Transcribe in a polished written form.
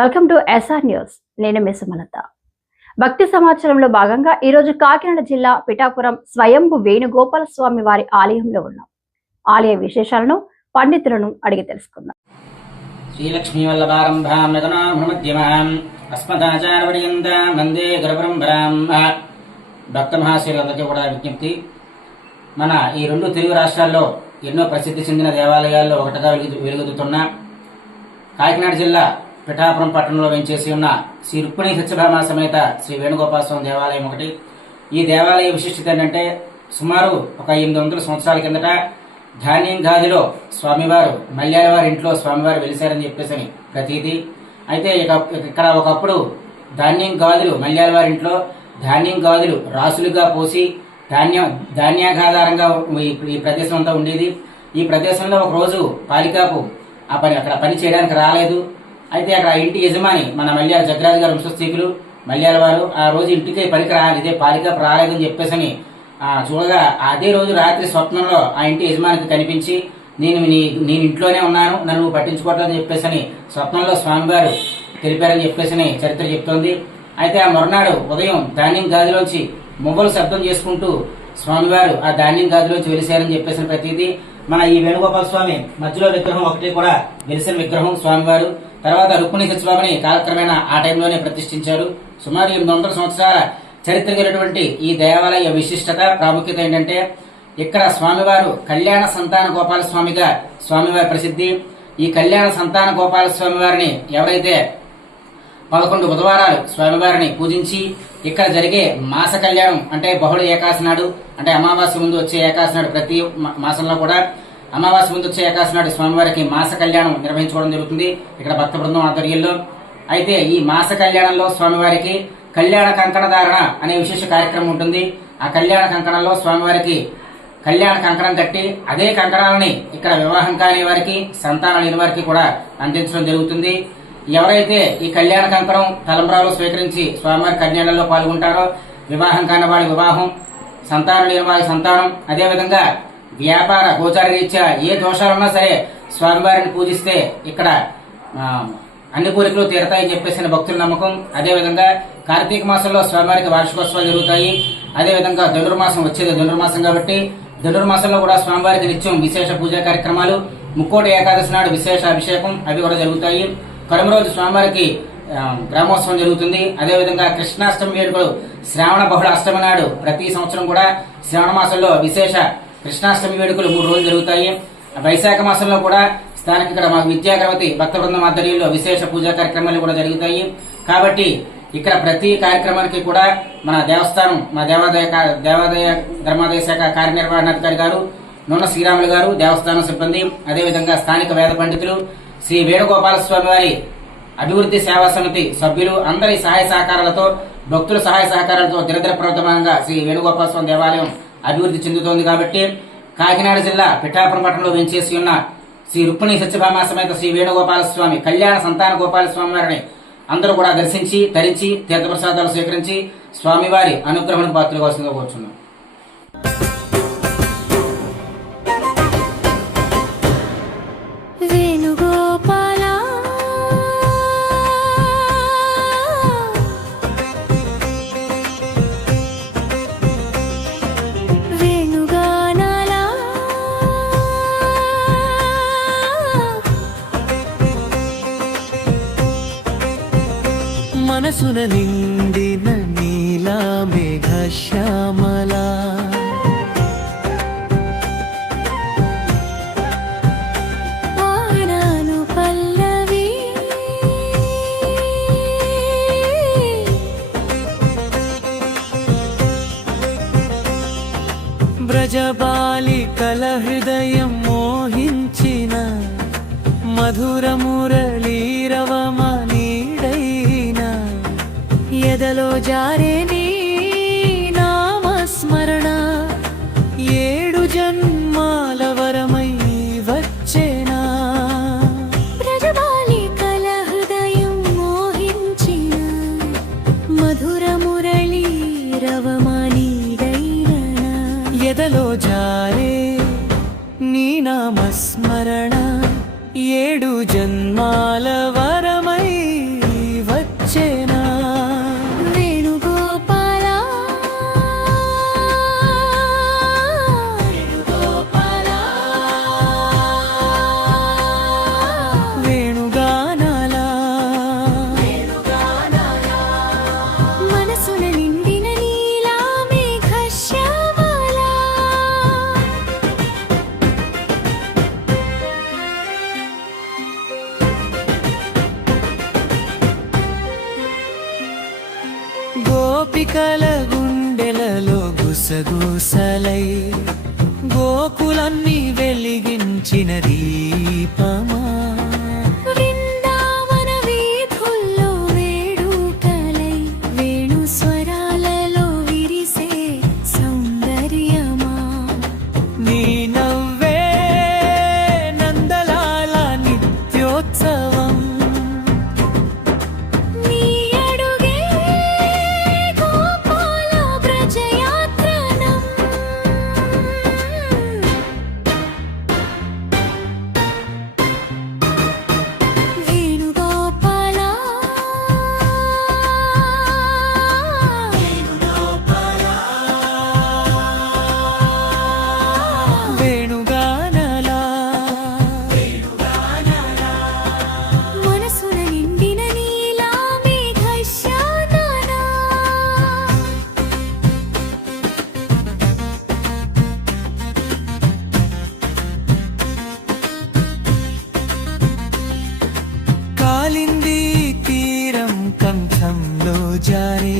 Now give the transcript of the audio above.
Welcome to SR news. నేను మీ సుమలత. భక్తి సమాచారంలో భాగంగా ఈరోజు కాకినాడ జిల్లా పిఠాపురం స్వయంభు వేణుగోపాల స్వామి వారి ఆలయంలో ఉన్నాం. ఆలయ విశేషాలను పండితులను అడిగి తెలుసుకుందాం. శ్రీలక్ష్మీ వల్లభారంభాం యగనామధ్యమాం అస్మదాచార్యపర్యంతాం వందే గురుపరంపరాం. భక్త మహాశయులందరికీ కూడా విజ్ఞప్తి, మన ఈ రెండు తెలుగు రాష్ట్రాల్లో ఎన్నో ప్రసిద్ధి చెందిన దేవాలయాల్లో ఒకటిగా వెలుగుతున్న కాకినాడ జిల్లా పిఠాపురం పట్టణంలో వెంచేసి ఉన్న శ్రీ రుక్మిణీ సత్యభామ సమేత శ్రీ వేణుగోపాల స్వామి దేవాలయం ఒకటి. ఈ దేవాలయ విశిష్టత ఏంటంటే, సుమారు ఒక 800 సంవత్సరాల కిందట ధాన్యం గాదిలో స్వామివారు మల్యాల వారి ఇంట్లో స్వామివారు వెలిశారని చెప్పేసి ప్రతీతి. అయితే ఇక్కడ ఒకప్పుడు ధాన్యం గాదులు మల్యాల వారి ఇంట్లో ధాన్యం గాదులు రాసులుగా పోసి ధాన్యాగాధారంగా ఈ ప్రదేశం అంతా ఉండేది. ఈ ప్రదేశంలో ఒక రోజు పాలికాపు అక్కడ పని చేయడానికి రాలేదు. అయితే అక్కడ ఇంటి యజమాని మన మల్యాల జగ్గరాజు గారు వంశస్థీకులు మల్యాల వారు ఆ రోజు ఇంటికి పనికి రాలేదు, ఇదే పాలికాపు రాలేదని చెప్పేసి చూడగా అదే రోజు రాత్రి స్వప్నంలో ఆ ఇంటి యజమానికి కనిపించి, నేను ఇంట్లోనే ఉన్నాను, నన్ను పట్టించుకోవట్లేదని చెప్పేసి స్వప్నంలో స్వామివారు తెలిపారని చెప్పేసి చరిత్ర చెప్తోంది. అయితే ఆ మరునాడు ఉదయం ధాన్యం గాదిలోంచి మొగ్గలు శబ్దం చేసుకుంటూ స్వామివారు ఆ ధాన్యం గాదిలోంచి వెలిశారని చెప్పేసిన ప్రతీది. మన ఈ వేణుగోపాల స్వామి మధ్యలో విగ్రహం ఒకటి కూడా వెలిసిన విగ్రహం స్వామివారు. తర్వాత రుక్మిణీ సత్యభామని కాలక్రమేణా ఆ టైంలోనే ప్రతిష్ఠించారు. సుమారు 800 సంవత్సరాల చరిత్ర కలిగినటువంటి ఈ దేవాలయ విశిష్టత ప్రాముఖ్యత ఏంటంటే, ఇక్కడ స్వామివారు కళ్యాణ సంతాన గోపాల స్వామిగా స్వామివారి ప్రసిద్ధి. ఈ కళ్యాణ సంతాన గోపాల స్వామి వారిని ఎవరైతే 11 బుధవారాలు స్వామివారిని పూజించి ఇక్కడ జరిగే మాస కళ్యాణం అంటే బహుళ ఏకాశి నాడు, అంటే అమావాస్య ముందు వచ్చే ఏకాశి నాడు, ప్రతి మాసంలో కూడా అమావాస్య ముందు వచ్చే ఏకాశి నాడు స్వామివారికి మాస కళ్యాణం నిర్వహించుకోవడం జరుగుతుంది ఇక్కడ భక్త బృందం ఆధ్వర్యంలో. అయితే ఈ మాస కళ్యాణంలో స్వామివారికి కళ్యాణ కంకణ ధారణ అనే విశేష కార్యక్రమం ఉంటుంది. ఆ కళ్యాణ కంకణంలో స్వామివారికి కళ్యాణ కంకణం కట్టి అదే కంకణాలని ఇక్కడ వివాహం కాని వారికి, సంతానం లేని వారికి కూడా అందించడం జరుగుతుంది. ఎవరైతే ఈ కళ్యాణ కంకణం తలంబ్రాలు స్వీకరించి స్వామివారి కళ్యాణంలో పాల్గొంటారో వివాహం కాని వారి వివాహం, సంతానం లేని వారి సంతానం, అదేవిధంగా వ్యాపార గోచార రీత్యా ఏ దోషాలున్నా సరే స్వామివారిని పూజిస్తే ఇక్కడ అన్ని కోరికలు తీరతాయని చెప్పేసిన భక్తుల నమ్మకం. అదేవిధంగా కార్తీక మాసంలో స్వామివారికి వార్షికోత్సవాలు జరుగుతాయి. అదేవిధంగా ధనుర్మాసం వచ్చేది ధనుర్మాసం కాబట్టి ధనుర్మాసంలో కూడా స్వామివారికి నిత్యం విశేష పూజా కార్యక్రమాలు, ముక్కోటి ఏకాదశి నాడు విశేష అభిషేకం అవి కూడా జరుగుతాయి. కనుమ రోజు స్వామివారికి గ్రామోత్సవం జరుగుతుంది. అదేవిధంగా కృష్ణాష్టమి వేడుకలు శ్రావణ బహుళ అష్టమి నాడు ప్రతి సంవత్సరం కూడా శ్రావణ మాసంలో విశేష కృష్ణాష్టమి వేడుకలు 3 రోజులు జరుగుతాయి. వైశాఖ మాసంలో కూడా స్థానిక ఇక్కడ మా విద్యాగరవతి భక్త బృందం ఆధ్వర్యంలో విశేష పూజా కార్యక్రమాలు కూడా జరుగుతాయి. కాబట్టి ఇక్కడ ప్రతి కార్యక్రమానికి కూడా మన దేవస్థానం, మా దేవాదాయ ధర్మాదాయ శాఖ కార్యనిర్వహణాధికారి గారు నూనె శ్రీరాములు గారు, దేవస్థానం సిబ్బంది, అదేవిధంగా స్థానిక వేద పండితులు, శ్రీ వేణుగోపాల స్వామి వారి అభివృద్ధి సేవా సమితి సభ్యులు అందరి సహాయ సహకారాలతో, భక్తుల సహాయ సహకారాలతో దినదిన ప్రవర్తమానంగా శ్రీ వేణుగోపాల స్వామి దేవాలయం అభివృద్ధి చెందుతోంది. కాబట్టి కాకినాడ జిల్లా పిఠాపురం పట్టణంలో వెంచేసి ఉన్న శ్రీ రుక్మిణీ సత్యభామ సమేత శ్రీ వేణుగోపాల స్వామి కళ్యాణ సంతాన గోపాల స్వామి వారిని అందరూ కూడా దర్శించి తరించి తీర్థప్రసాదాలు స్వీకరించి స్వామివారి అనుగ్రహం పాత్రలు కోసంగా కూర్చున్నాం. మనసున నిండిన నీలా మేఘ శ్యామల ఆనాను పల్లవి బ్రజబాలికల హృదయం మోహించిన మధుర మురళీరవమని ఎదలో జారే నీ నామస్మరణ 7 జన్మాల వరమై వచ్చేనా. బ్రజబాలికల హృదయం మోహించిన మధుర మురళీ రవమనీడైన ఎదలో జారే నీ నామస్మరణ 7 జన్మాల వరమై గోపికల గుండెలలో గుసగుసలై గోకులన్నీ వెలిగించిన దీపమా వృందావన వీధుల్లో వేడుకలై వేణు స్వరాలలో విరిసే సౌందర్యమా నీ నవ్వే నందలాల నిత్యోత్సవం నీ అడుగే గోపాల బ్రజయాత్రనం వేణుగోపాల వేణుగానలా మనసున నిండిన నీలా మేఘశ్యామలా కాలింది తీరం కంఠంలో జారే